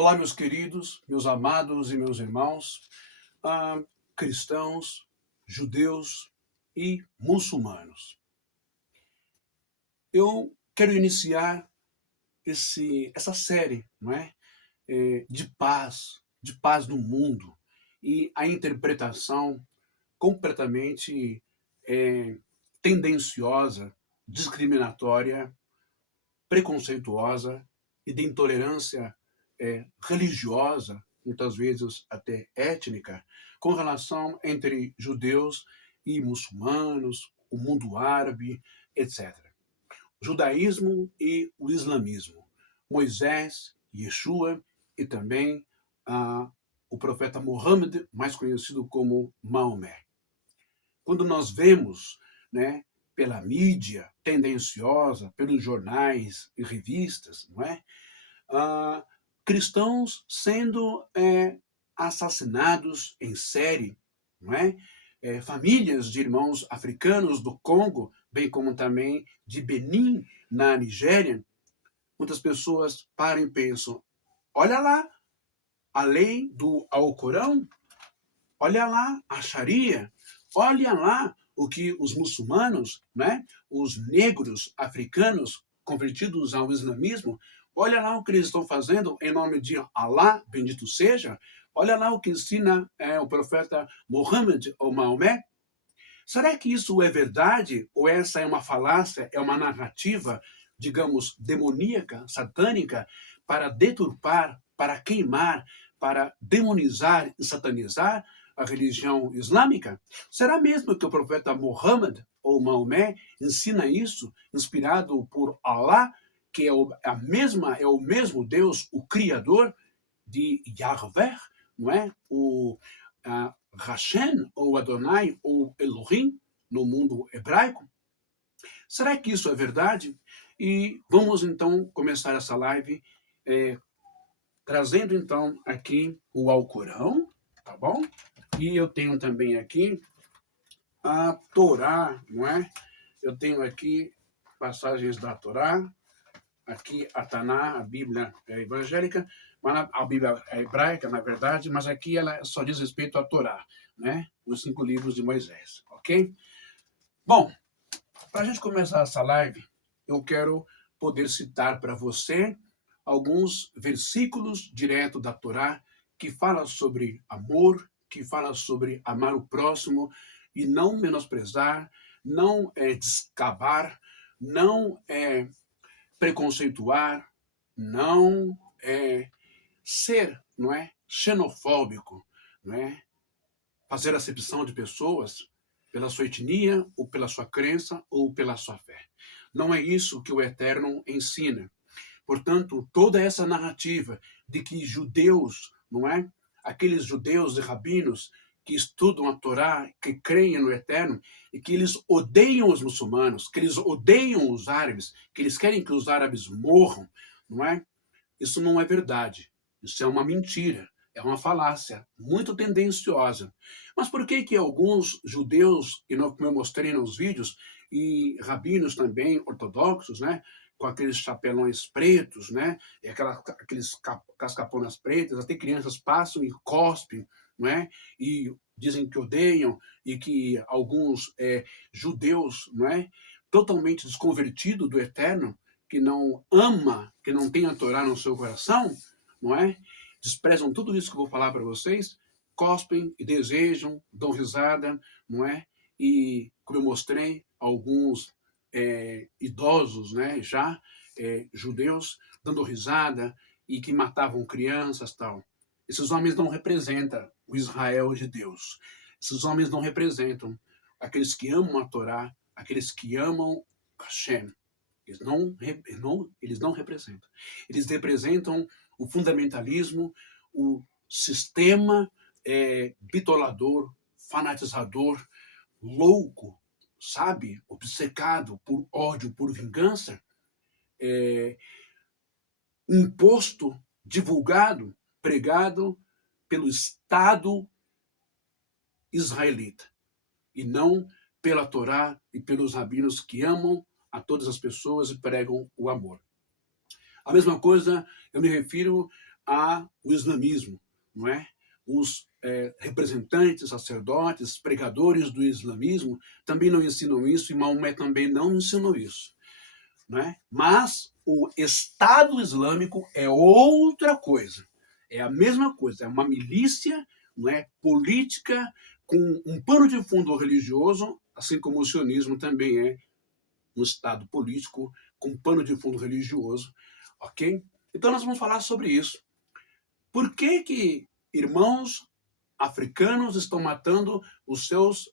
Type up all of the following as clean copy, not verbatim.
Olá, meus queridos, meus amados e meus irmãos, ah, cristãos, judeus e muçulmanos. Eu quero iniciar essa série, não é? De paz no mundo, e a interpretação completamente tendenciosa, discriminatória, preconceituosa e de intolerância religiosa, muitas vezes até étnica, com relação entre judeus e muçulmanos, o mundo árabe, etc. O judaísmo e o islamismo, Moisés, Yeshua e também o profeta Muhammad, mais conhecido como Maomé. Quando nós vemos, né, pela mídia tendenciosa, pelos jornais e revistas, não é? Cristãos sendo assassinados em série, não é? Famílias de irmãos africanos do Congo, bem como também de Benin, na Nigéria, muitas pessoas param e pensam, olha lá, a lei do Alcorão, olha lá a Sharia, olha lá o que os muçulmanos, né, os negros africanos convertidos ao islamismo, olha lá o que eles estão fazendo em nome de Allah, bendito seja, olha lá o que ensina o profeta Muhammad ou Maomé. Será que isso é verdade ou essa é uma falácia, é uma narrativa, digamos, demoníaca, satânica, para deturpar, para queimar, para demonizar e satanizar a religião islâmica? Será mesmo que o profeta Muhammad ou Maomé ensina isso, inspirado por Allah, que é o mesmo Deus, o Criador de Yahvé, não é? Hashem, ou Adonai, ou Elohim, no mundo hebraico? Será que isso é verdade? E vamos então começar essa live trazendo então aqui o Alcorão, tá bom? E eu tenho também aqui a Torá, não é? Eu tenho aqui passagens da Torá, aqui a Taná, a Bíblia evangélica, a Bíblia hebraica, na verdade, mas aqui ela só diz respeito à Torá, né? Os 5 livros de Moisés, ok? Bom, para a gente começar essa live, eu quero poder citar para você alguns versículos direto da Torá que fala sobre amor, que fala sobre amar o próximo e não menosprezar, não descabar, não preconceituar, não ser, não é, xenofóbico, não é, fazer acepção de pessoas pela sua etnia, ou pela sua crença, ou pela sua fé. Não é isso que o Eterno ensina. Portanto, toda essa narrativa de que judeus, não é, aqueles judeus e rabinos que estudam a Torá, que creem no Eterno, e que eles odeiam os muçulmanos, que eles odeiam os árabes, que eles querem que os árabes morram, não é? Isso não é verdade. Isso é uma mentira. É uma falácia muito tendenciosa. Mas por que que alguns judeus, como eu mostrei nos vídeos, e rabinos também ortodoxos, né, com aqueles chapelões pretos, né, e aqueles cascaponas pretas, até crianças passam e cospem, não é? E dizem que odeiam, e que alguns judeus, não é, totalmente desconvertidos do Eterno, que não ama, que não tem a Torá no seu coração, não é? Desprezam tudo isso que eu vou falar para vocês, cospem e desejam, dão risada, não é? E, como eu mostrei, alguns idosos, né, já judeus, dando risada e que matavam crianças, tal. Esses homens não representam o Israel de Deus. Esses homens não representam aqueles que amam a Torá, aqueles que amam Hashem. Eles não representam. Eles representam o fundamentalismo, o sistema bitolador, fanatizador, louco, sabe? Obcecado por ódio, por vingança, imposto, divulgado, pregado pelo Estado israelita, e não pela Torá e pelos rabinos que amam a todas as pessoas e pregam o amor. A mesma coisa eu me refiro ao islamismo, não é? Os representantes, sacerdotes, pregadores do islamismo também não ensinam isso, e Maomé também não ensinou isso, não é? Mas o Estado Islâmico é outra coisa. É a mesma coisa, é uma milícia, não é, política, com um pano de fundo religioso, assim como o sionismo também é um Estado político com pano de fundo religioso, ok? Então nós vamos falar sobre isso. Por que irmãos africanos estão matando os seus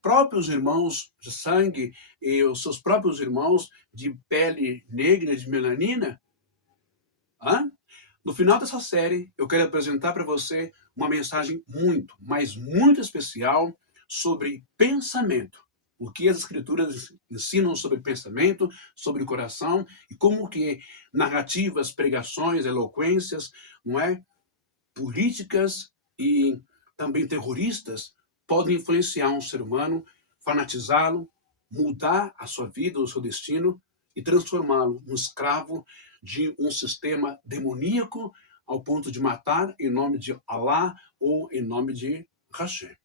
próprios irmãos de sangue e os seus próprios irmãos de pele negra, de melanina? Hã? No final dessa série, eu quero apresentar para você uma mensagem muito, mas muito especial sobre pensamento. O que as escrituras ensinam sobre pensamento, sobre o coração, e como que narrativas, pregações, eloquências, não é? Políticas e também terroristas podem influenciar um ser humano, fanatizá-lo, mudar a sua vida, o seu destino e transformá-lo num escravo de um sistema demoníaco ao ponto de matar em nome de Allah ou em nome de Hashem.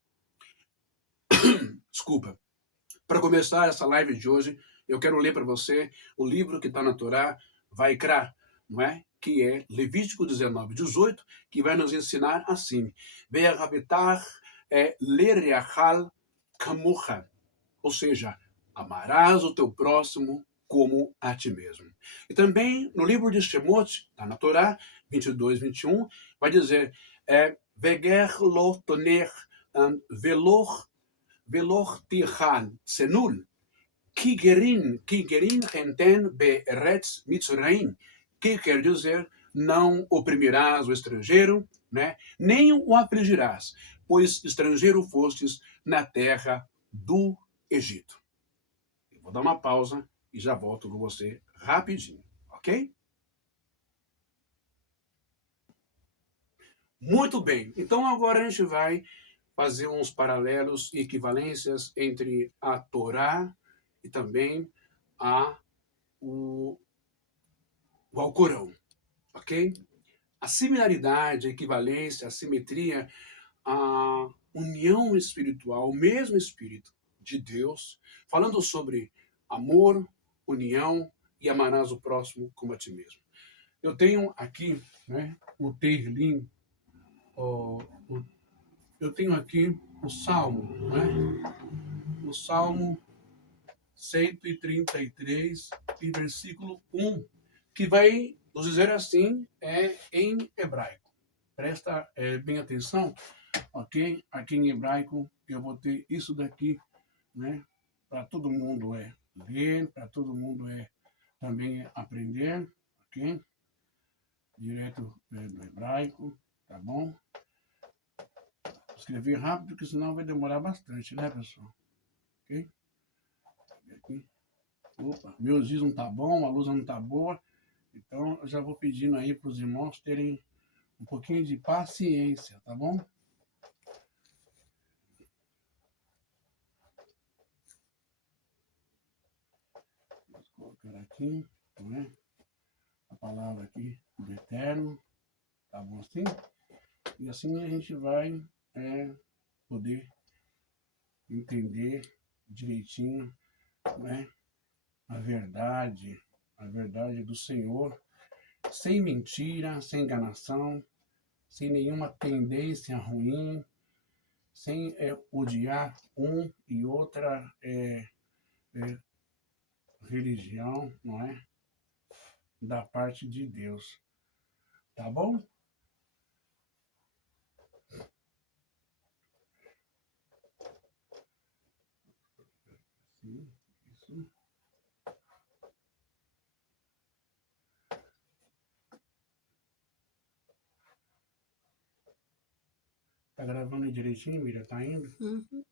Desculpa. Para começar essa live de hoje, eu quero ler para você o livro que está na Torá, Vaikra, não é? Que é Levítico 19:18, que vai nos ensinar assim: Ve'ahabetar lereachal kamucha, ou seja, amarás o teu próximo como a ti mesmo. E também no livro de Shemot, está na Torá, 22:21, vai dizer Veger lo toner veloch tichan senul, Kigerin renten be'eretz Mitzraim, que quer dizer, não oprimirás o estrangeiro, né? Nem o afligirás, pois estrangeiro fostes na terra do Egito. Eu vou dar uma pausa e já volto com você rapidinho, ok? Muito bem, então agora a gente vai fazer uns paralelos e equivalências entre a Torá e também o Alcorão, ok? A similaridade, a equivalência, a simetria, a união espiritual, o mesmo Espírito de Deus, falando sobre amor, união e amarás o próximo como a ti mesmo. Eu tenho aqui, né, o Teilim, eu tenho aqui o Salmo, né, o Salmo 133 e versículo 1, que vai nos dizer assim, em hebraico. Presta bem atenção, ok? Aqui em hebraico eu vou ter isso daqui, né? Para todo mundo ler, para todo mundo também aprender, ok? Direto do hebraico, tá bom? Escrever rápido, porque senão vai demorar bastante, né, pessoal? Ok? Aqui. Opa, meu giz não tá bom, a luz não tá boa, então eu já vou pedindo aí para os irmãos terem um pouquinho de paciência, tá bom? Vou colocar aqui, né? A palavra aqui do Eterno, tá bom assim? E assim a gente vai poder entender direitinho, né? A verdade do Senhor, sem mentira, sem enganação, sem nenhuma tendência ruim, sem odiar um e outra religião, não é? Da parte de Deus. Tá bom? Sim, isso. Tá gravando direitinho, Miriam? Tá indo? Uhum.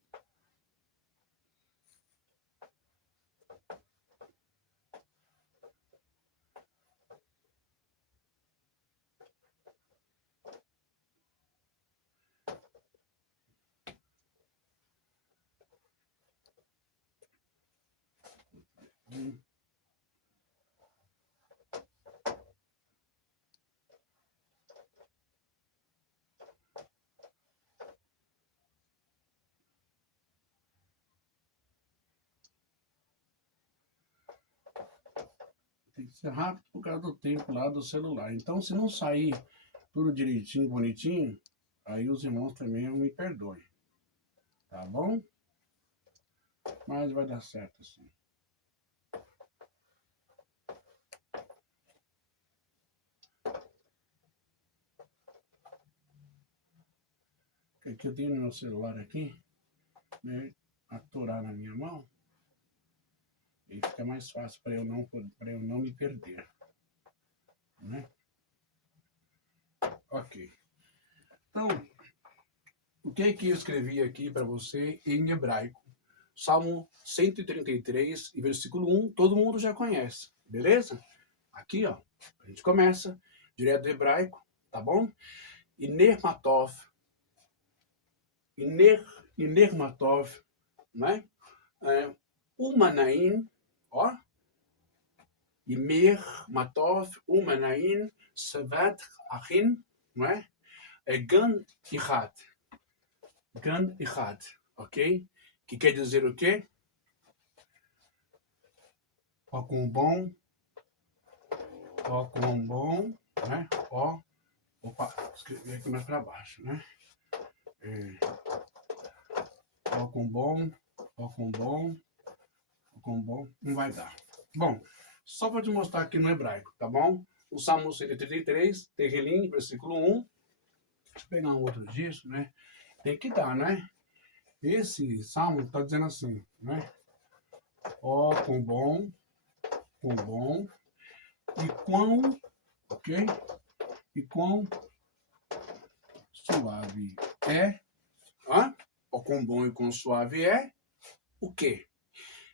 ser rápido por causa do tempo lá do celular. Então, se não sair tudo direitinho, bonitinho, aí os irmãos também me perdoem. Tá bom? Mas vai dar certo assim. Aqui eu tenho meu celular aqui, né, atorar na minha mão, e fica mais fácil para eu não me perder, né? Ok. Então, o que eu escrevi aqui para você em hebraico? Salmo 133 e versículo 1, todo mundo já conhece, beleza? Aqui, ó, a gente começa direto do hebraico, tá bom? Inermatov, Inermatov, né? Umanaim, ó, Inermatov, Umanaim, Sevat, Achin, não é? É Gan Ichad. Gan Ichad, ok? Que quer dizer o quê? Ó com bom, né? Ó, opa, escrevi aqui mais para baixo, né? Ó com bom, ó com bom, ó com bom, não vai dar. Bom, só para te mostrar aqui no hebraico, tá bom? O Salmo 133, Terrilim, versículo 1. Deixa eu pegar um outro disco, né? Tem que dar, né? Esse salmo está dizendo assim, né? Ó, com bom, e quão, ok? E quão suave é, ó, quão bom e quão suave é, o quê?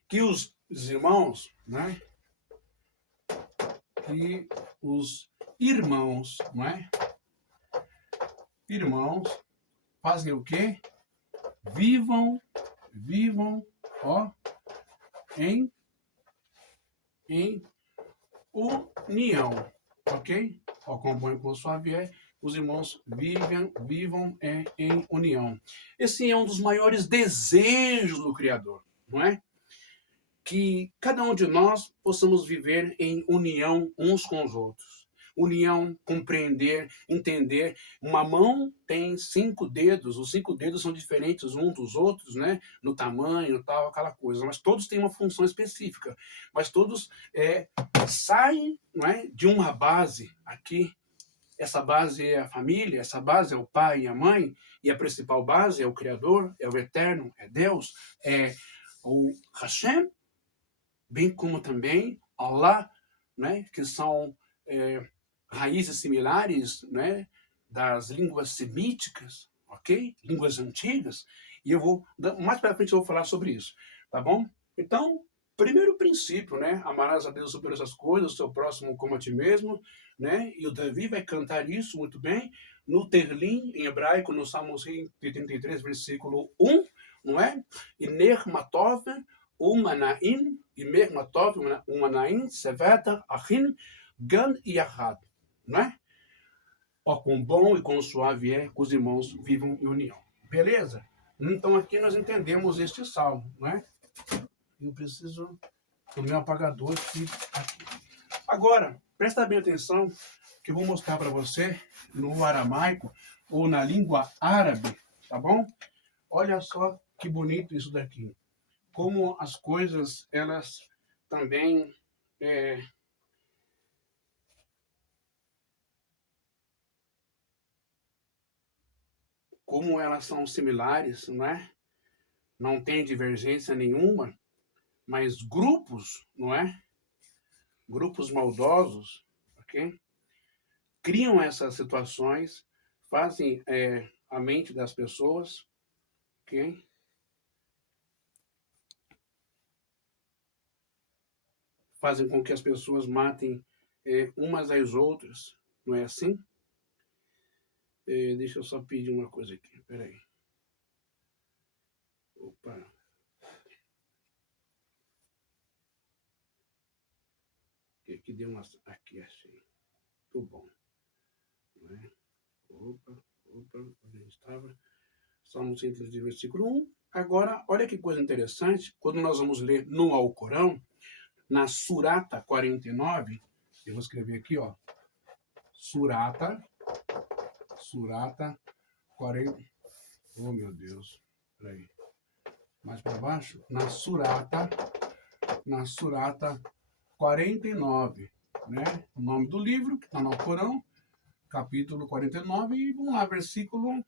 Que os irmãos, né? Que os irmãos, não é? Irmãos fazem o quê? Vivam, ó, em união, ok? Ó, com bom e com suave é, os irmãos vivam em união. Esse é um dos maiores desejos do Criador, não é? Que cada um de nós possamos viver em união uns com os outros. União, compreender, entender. Uma mão tem 5 dedos, os 5 dedos são diferentes uns dos outros, né? No tamanho, tal, aquela coisa. Mas todos têm uma função específica. Mas todos saem, não é, de uma base aqui. Essa base é a família, essa base é o pai e a mãe, e a principal base é o Criador, é o Eterno, é Deus, é o Hashem, bem como também Allah, né, que são raízes similares, né, das línguas semíticas, ok? Línguas antigas, e eu vou, mais para frente eu vou falar sobre isso, tá bom? Então, primeiro princípio, né, amarás a Deus sobre essas coisas, o seu próximo como a ti mesmo, né, e o Davi vai cantar isso muito bem, no Terlim, em hebraico, no Salmo 133, versículo 1, não é? E Nermatov, Umanaim, Imermatov, Umanaim, Seveta, Achin, Gan e Yahad, não é? Ó, com bom e com suave é que os irmãos vivam em união. Beleza? Então aqui nós entendemos este salmo, não é? Eu preciso do meu apagador aqui. Agora, presta bem atenção que eu vou mostrar para você no aramaico ou na língua árabe, tá bom? Olha só que bonito isso daqui. Como as coisas, elas também como elas são similares, não é? Não tem divergência nenhuma, mas grupos, não é? Grupos maldosos, ok? Criam essas situações, fazem a mente das pessoas, ok? Fazem com que as pessoas matem umas às outras, não é assim? Deixa eu só pedir uma coisa aqui, peraí. Opa. Aqui deu umas. Aqui achei. Tudo bom. Não é? Opa, onde a gente estava? Salmo 103, versículo 1. Agora, olha que coisa interessante. Quando nós vamos ler no Alcorão, na Surata 49, eu vou escrever aqui, ó, Surata 40, oh meu Deus, peraí, mais para baixo, na Surata 49, né? O nome do livro, que está no Alcorão, capítulo 49, e vamos lá, versículo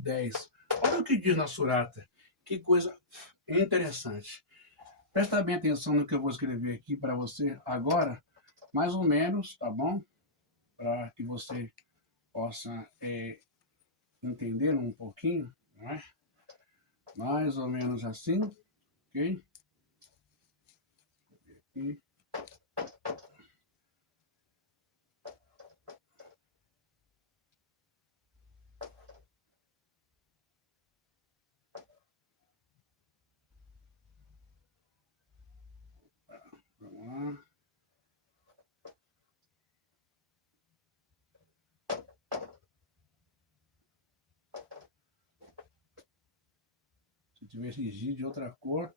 10. Olha o que diz na Surata, que coisa interessante. Presta bem atenção no que eu vou escrever aqui para você agora, mais ou menos, tá bom? Para que você possa entender um pouquinho, não é? Mais ou menos assim, ok? E vamos lá. Se tivesse giz de outra cor,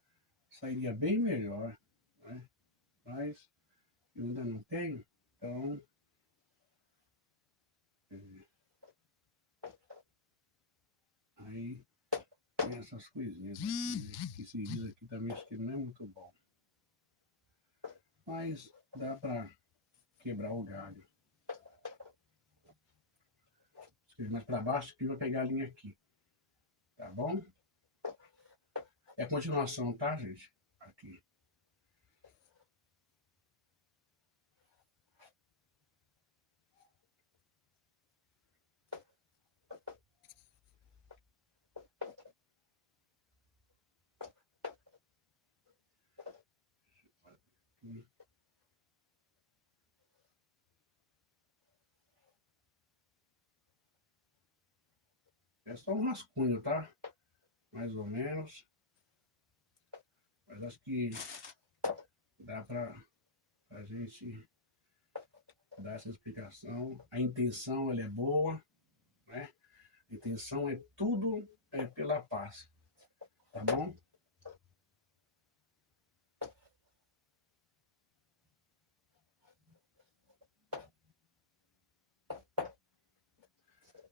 sairia bem melhor, né? Mas eu ainda não tenho, então aí tem essas coisinhas aqui, que esse giz aqui também acho que não é muito bom, mas dá para quebrar o galho. Escrever mais para baixo que vai pegar a linha aqui, tá bom? É a continuação, tá, gente? Aqui. É só um rascunho, tá? Mais ou menos. Mas acho que dá para a gente dar essa explicação. A intenção ela é boa, né? A intenção é tudo pela paz, tá bom?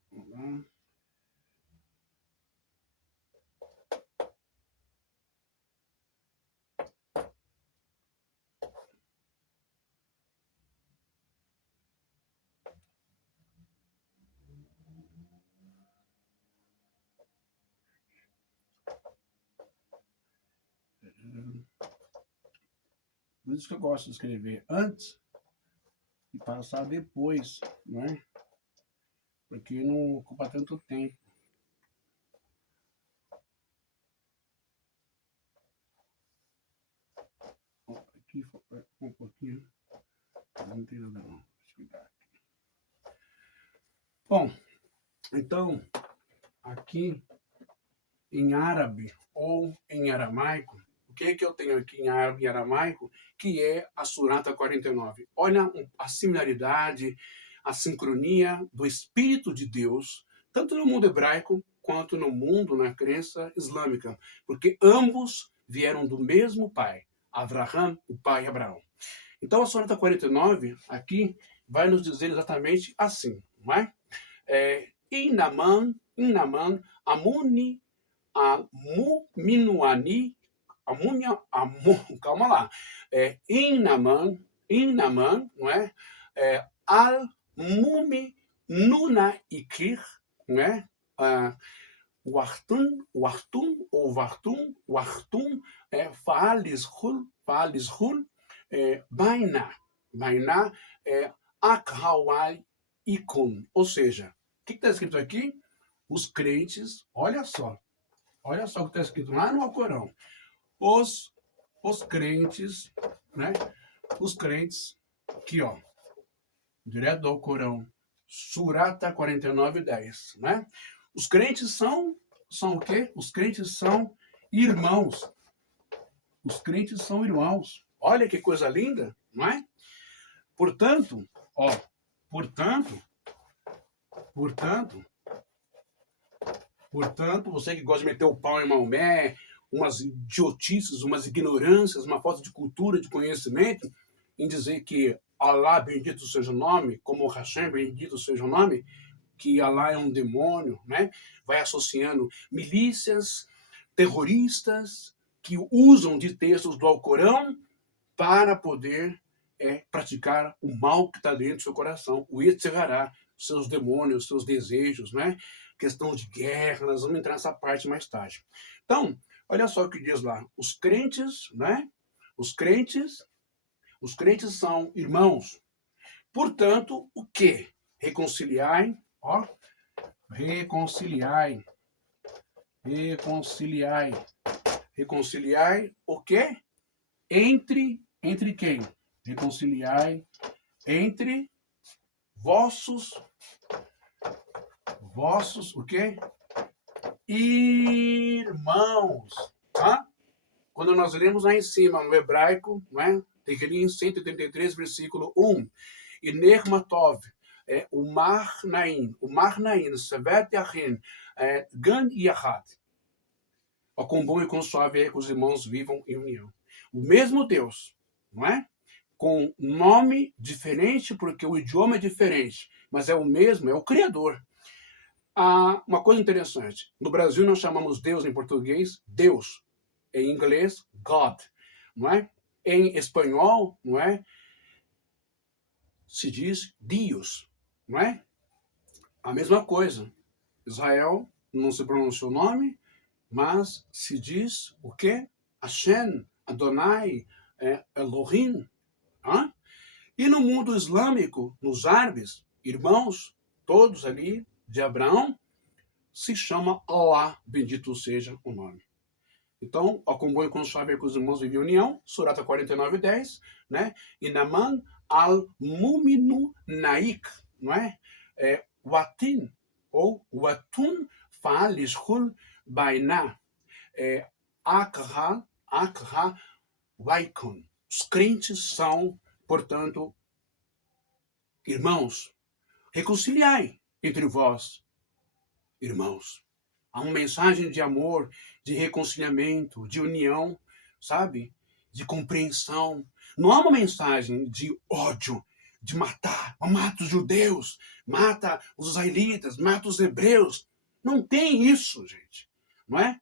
Vamos lá. Por isso que eu gosto de escrever antes e passar depois, né? Porque não ocupa tanto tempo. Aqui um pouquinho. Não tem nada não. Deixa eu dar aqui. Bom, então, aqui em árabe ou em aramaico, o que eu tenho aqui em árabe e aramaico, que é a Surata 49. Olha a similaridade, a sincronia do Espírito de Deus, tanto no mundo hebraico quanto no mundo, na crença islâmica, porque ambos vieram do mesmo pai, Avraham, o pai Abraão. Então a Surata 49 aqui vai nos dizer exatamente assim, não é? Inaman, Amuni, Minuani, calma lá, Inaman, não é? Al-Mumi Nuna Ikir, não é? Wartum, Faalishul, Baina, Akhawai Ikun. Ou seja, o que está escrito aqui? Os crentes, olha só o que está escrito lá no Alcorão. Os crentes, né? Os crentes, aqui ó, direto do Alcorão, Surata 49:10, né? Os crentes são o quê? Os crentes são irmãos. Os crentes são irmãos. Olha que coisa linda, não é? Portanto, ó, portanto, você que gosta de meter o pau em Maomé, umas idiotices, umas ignorâncias, uma falta de cultura, de conhecimento, em dizer que Alá, bendito seja o nome, como Hashem, bendito seja o nome, que Alá é um demônio, né? Vai associando milícias, terroristas, que usam de textos do Alcorão para poder praticar o mal que está dentro do seu coração, o Yetzirará, seus demônios, seus desejos, né? Questão de guerra, nós vamos entrar nessa parte mais tarde. Então, olha só o que diz lá. Os crentes, né? Os crentes são irmãos. Portanto, o que? Reconciliai, ó, reconciliai, reconciliai, reconciliai o quê? Entre quem? Reconciliai entre vossos, o quê? Irmãos, tá? Quando nós lemos lá em cima, no hebraico, né? Tem que ler em 183, versículo 1. E Nermatov, o Marnaim, Sevet Yachin, Gan Yahad. Ó, com bom e com suave é que os irmãos vivam em união. O mesmo Deus, não é? Com nome diferente, porque o idioma é diferente, mas é o mesmo, é o Criador. Uma coisa interessante, no Brasil nós chamamos Deus em português, Deus, em inglês, God, não é? Em espanhol, não é? Se diz Deus, não é? A mesma coisa. Israel não se pronuncia o nome, mas se diz o quê? Hashem, Adonai, Elohim. Hein? E no mundo islâmico, nos árabes, irmãos, todos ali de Abraão, se chama Allah, bendito seja o nome. Então, ó, com bom e com suave que os irmãos vivem em união, Surata 49:10, né? Inaman al-muminu naik, não é? Watin, ou watun fa'alishul baina, akha waikun. Os crentes são, portanto, irmãos, reconciliai entre vós, irmãos. Há uma mensagem de amor, de reconciliamento, de união, sabe? De compreensão. Não há uma mensagem de ódio, de matar. Mata os judeus, mata os israelitas, mata os hebreus. Não tem isso, gente. Não é?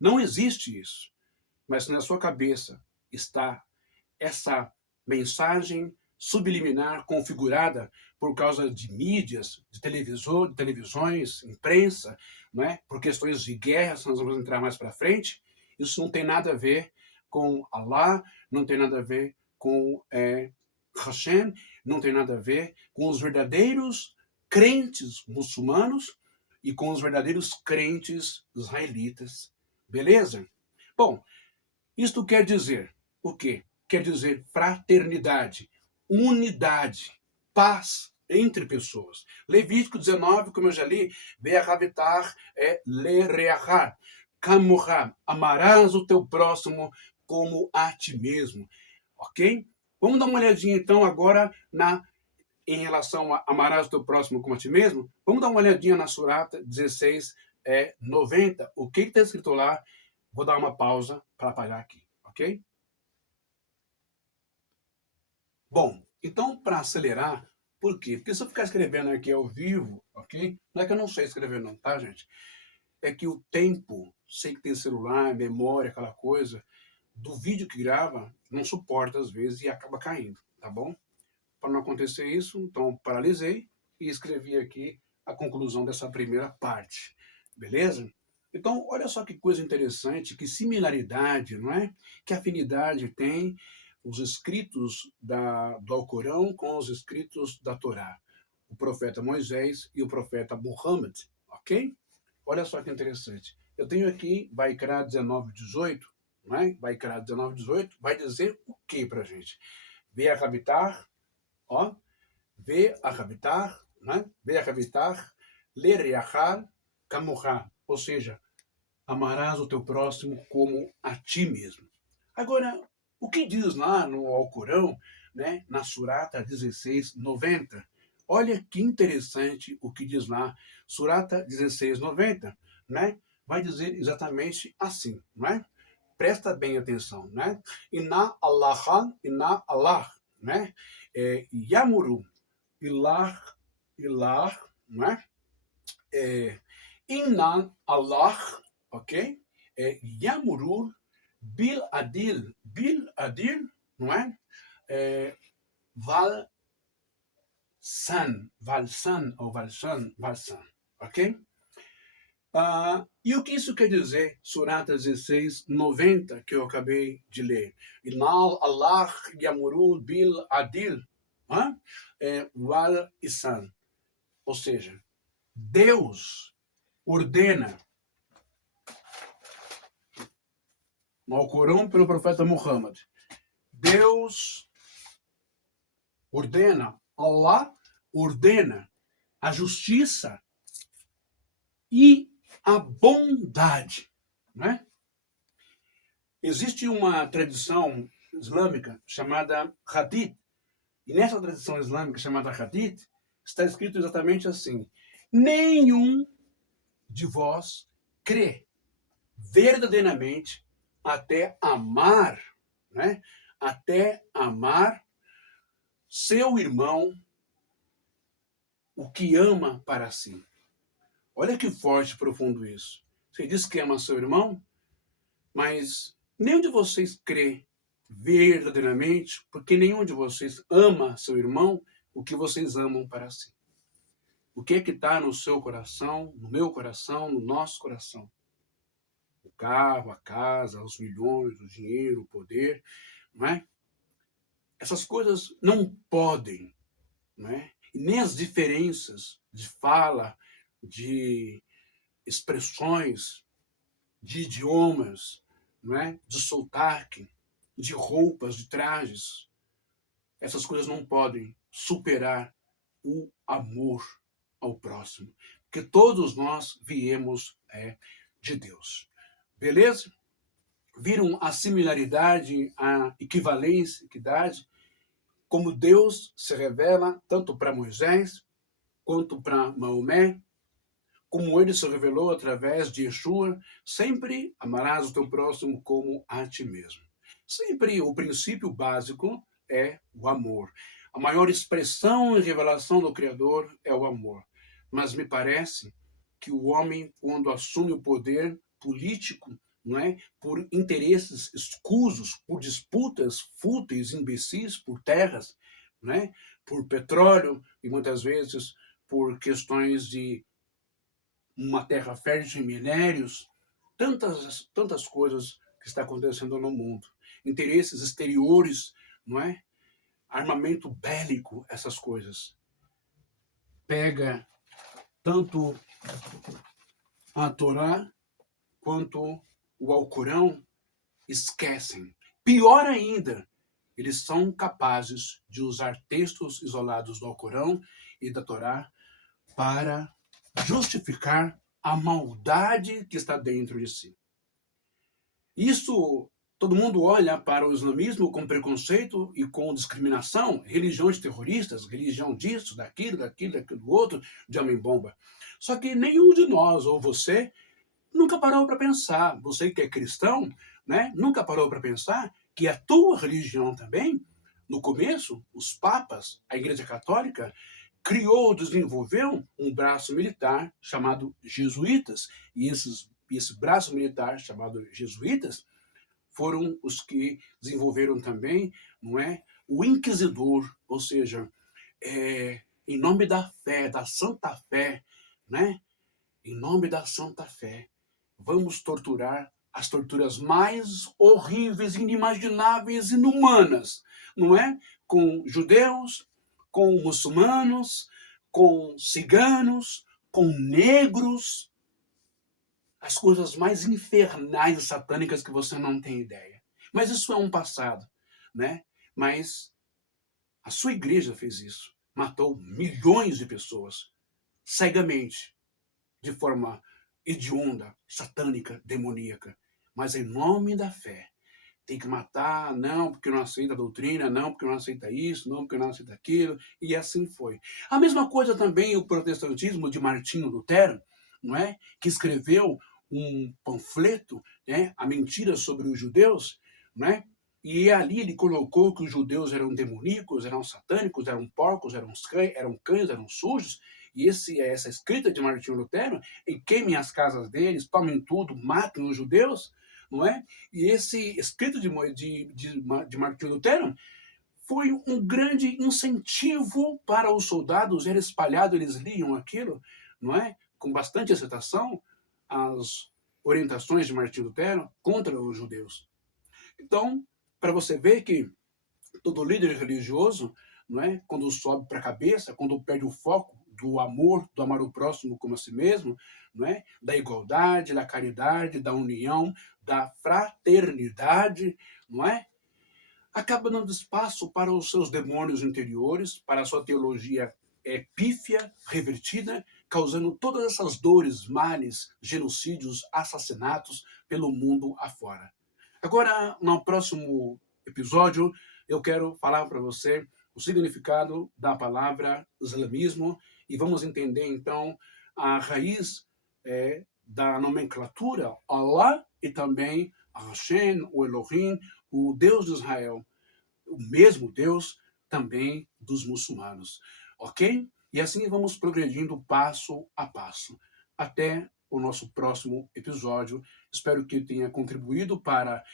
Não existe isso. Mas na sua cabeça está essa mensagem subliminar configurada por causa de mídias, de televisões, imprensa, não é? Por questões de guerra, nós vamos entrar mais para frente. Isso não tem nada a ver com Allah, não tem nada a ver com Hashem, não tem nada a ver com os verdadeiros crentes muçulmanos e com os verdadeiros crentes israelitas. Beleza? Bom, isto quer dizer o quê? Quer dizer fraternidade, unidade, paz entre pessoas. Levítico 19, como eu já li, Be'ahavitar lereachar, kamoha, amarás o teu próximo como a ti mesmo. Ok? Vamos dar uma olhadinha então agora em relação a amarás o teu próximo como a ti mesmo. Vamos dar uma olhadinha na Surata 16:90. O que está escrito lá? Vou dar uma pausa para apagar aqui, ok? Bom, então, para acelerar, por quê? Porque se eu ficar escrevendo aqui ao vivo, ok? Não é que eu não sei escrever não, tá, gente? É que o tempo, sei que tem celular, memória, aquela coisa, do vídeo que grava, não suporta às vezes e acaba caindo, tá bom? Para não acontecer isso, então paralisei e escrevi aqui a conclusão dessa primeira parte, beleza? Então, olha só que coisa interessante, que similaridade, não é? Que afinidade tem os escritos do Alcorão com os escritos da Torá. O profeta Moisés e o profeta Muhammad, ok? Olha só que interessante. Eu tenho aqui Vaikra 19:18, não é? Vaikra 19:18 vai dizer o que para a gente? Ve'ahabitar, ó, ve'ahabitar, né? Ve'ahabitar, lereachar, kamoha, ou seja, amarás o teu próximo como a ti mesmo. Agora, o que diz lá no Alcorão, né, na Surata 16:90? Olha que interessante o que diz lá, Surata 16:90, né? Vai dizer exatamente assim, não é? Presta bem atenção, né? Inna Allah, né? Yamuru, ilah, né? Inna Allah, ok? Yamuru bil adil, não é? Valsan, ok? E o que isso quer dizer? Surata 16, 90, que eu acabei de ler. Inal Allah yamuru bil adil, wal isan. Ou seja, Deus ordena no Alcorão pelo profeta Muhammad. Deus ordena, Allah ordena a justiça e a bondade, né? Existe uma tradição islâmica chamada Hadith, e nessa tradição islâmica chamada Hadith está escrito exatamente assim: nenhum de vós crê verdadeiramente até amar, né? Até amar seu irmão, o que ama para si. Olha que forte e profundo isso. Você diz que ama seu irmão, mas nenhum de vocês crê verdadeiramente, porque nenhum de vocês ama seu irmão o que vocês amam para si. O que é que está no seu coração, no meu coração, no nosso coração? O carro, a casa, os milhões, o dinheiro, o poder, não é? Essas coisas não podem, não é? E nem as diferenças de fala, de expressões, de idiomas, não é? De sotaque, de roupas, de trajes. Essas coisas não podem superar o amor ao próximo, porque todos nós viemos de Deus. Beleza? Viram a similaridade, a equivalência, equidade, como Deus se revela tanto para Moisés quanto para Maomé, como ele se revelou através de Yeshua, sempre amarás o teu próximo como a ti mesmo. Sempre o princípio básico é o amor. A maior expressão e revelação do Criador é o amor. Mas me parece que o homem, quando assume o poder político, não é? Por interesses escusos, por disputas fúteis, imbecis, por terras, não é? Por petróleo e muitas vezes por questões de uma terra fértil em minérios, tantas coisas que está acontecendo no mundo. Interesses exteriores, não é? Armamento bélico, essas coisas. Pega tanto a Torá quanto o Alcorão, esquecem. Pior ainda, eles são capazes de usar textos isolados do Alcorão e da Torá para justificar a maldade que está dentro de si. Isso, todo mundo olha para o islamismo com preconceito e com discriminação, religiões terroristas, religião disso, daquilo outro, de homem-bomba. Só que nenhum de nós, ou você, nunca parou para pensar, você que é cristão, né, nunca parou para pensar que a tua religião também, no começo, os papas, a Igreja Católica, criou, desenvolveu um braço militar chamado jesuítas. E esse braço militar chamado jesuítas foram os que desenvolveram também, não é, o inquisidor, ou seja, em nome da fé, da santa fé, né? Em nome da santa fé, vamos torturar as torturas mais horríveis, inimagináveis, inumanas, não é? Com judeus, com muçulmanos, com ciganos, com negros, as coisas mais infernais e satânicas que você não tem ideia. Mas isso é um passado, né? Mas a sua igreja fez isso, matou milhões de pessoas, cegamente, de forma hedionda, satânica, demoníaca. Mas em nome da fé, tem que matar, não, porque não aceita a doutrina, não, porque não aceita isso, não, porque não aceita aquilo, e assim foi. A mesma coisa também o protestantismo de Martinho Lutero, não é? Que escreveu um panfleto, né, a mentira sobre os judeus, né? E ali ele colocou que os judeus eram demoníacos, eram satânicos, eram porcos, eram cães, eram sujos. E essa escrita de Martinho Lutero, e queimem as casas deles, tomem tudo, matem os judeus, não é? E esse escrito de Martinho Lutero foi um grande incentivo para os soldados, era espalhado, eles liam aquilo, não é? Com bastante excitação, as orientações de Martinho Lutero contra os judeus. Então, para você ver que todo líder religioso, não é, quando sobe para a cabeça, quando perde o foco do amor, do amar o próximo como a si mesmo, não é, da igualdade, da caridade, da união, da fraternidade, não é, acaba dando espaço para os seus demônios interiores, para a sua teologia pífia, revertida, causando todas essas dores, males, genocídios, assassinatos pelo mundo afora. Agora, no próximo episódio, eu quero falar para você o significado da palavra islamismo e vamos entender, então, a raiz da nomenclatura Allah e também Hashem, o Elohim, o Deus de Israel, o mesmo Deus também dos muçulmanos, ok? E assim vamos progredindo passo a passo, até o nosso próximo episódio. Espero que tenha contribuído para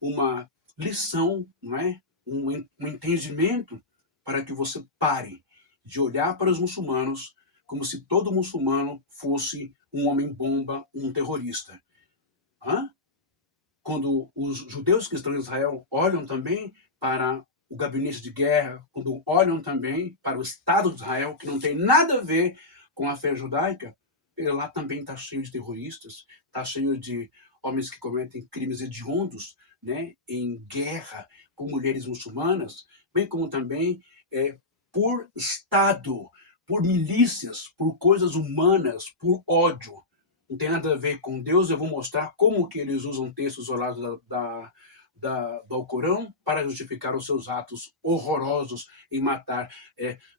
uma lição, não é? Um entendimento para que você pare de olhar para os muçulmanos como se todo muçulmano fosse um homem-bomba, um terrorista. Hã? Quando os judeus que estão em Israel olham também para o gabinete de guerra, quando olham também para o Estado de Israel, que não tem nada a ver com a fé judaica, lá também está cheio de terroristas, está cheio de homens que cometem crimes hediondos, né, em guerra com mulheres muçulmanas, bem como também por Estado, por milícias, por coisas humanas, por ódio. Não tem nada a ver com Deus. Eu vou mostrar como que eles usam textos isolados do Alcorão para justificar os seus atos horrorosos em matar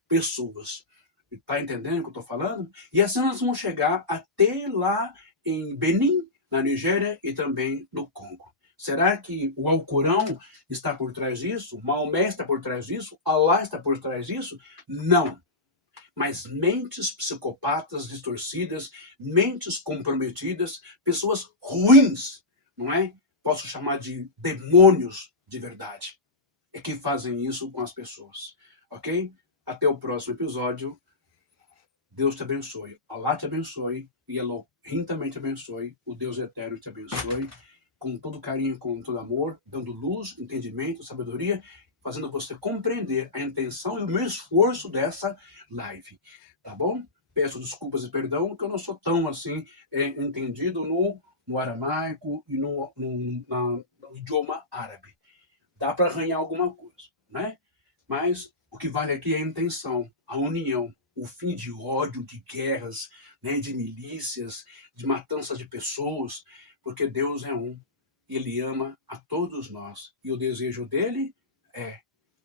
pessoas. Está entendendo o que eu estou falando? E assim nós vamos chegar até lá em Benin, na Nigéria e também no Congo. Será que o Alcorão está por trás disso? Maomé está por trás disso? Allah está por trás disso? Não. Mas mentes psicopatas distorcidas, mentes comprometidas, pessoas ruins, não é? Posso chamar de demônios de verdade. É que fazem isso com as pessoas, ok? Até o próximo episódio. Deus te abençoe, Allah te abençoe e Elohim também te abençoe, o Deus eterno te abençoe, com todo carinho, com todo amor, dando luz, entendimento, sabedoria, fazendo você compreender a intenção e o meu esforço dessa live, tá bom? Peço desculpas e perdão, que eu não sou tão assim entendido no aramaico e no idioma árabe. Dá para arranhar alguma coisa, né? Mas o que vale aqui é a intenção, a união, o fim de ódio, de guerras, né, de milícias, de matanças de pessoas, porque Deus é um e Ele ama a todos nós. E o desejo dele é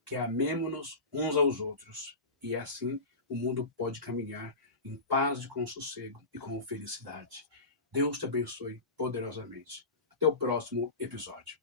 que amemos-nos uns aos outros. E assim o mundo pode caminhar em paz e com sossego e com felicidade. Deus te abençoe poderosamente. Até o próximo episódio.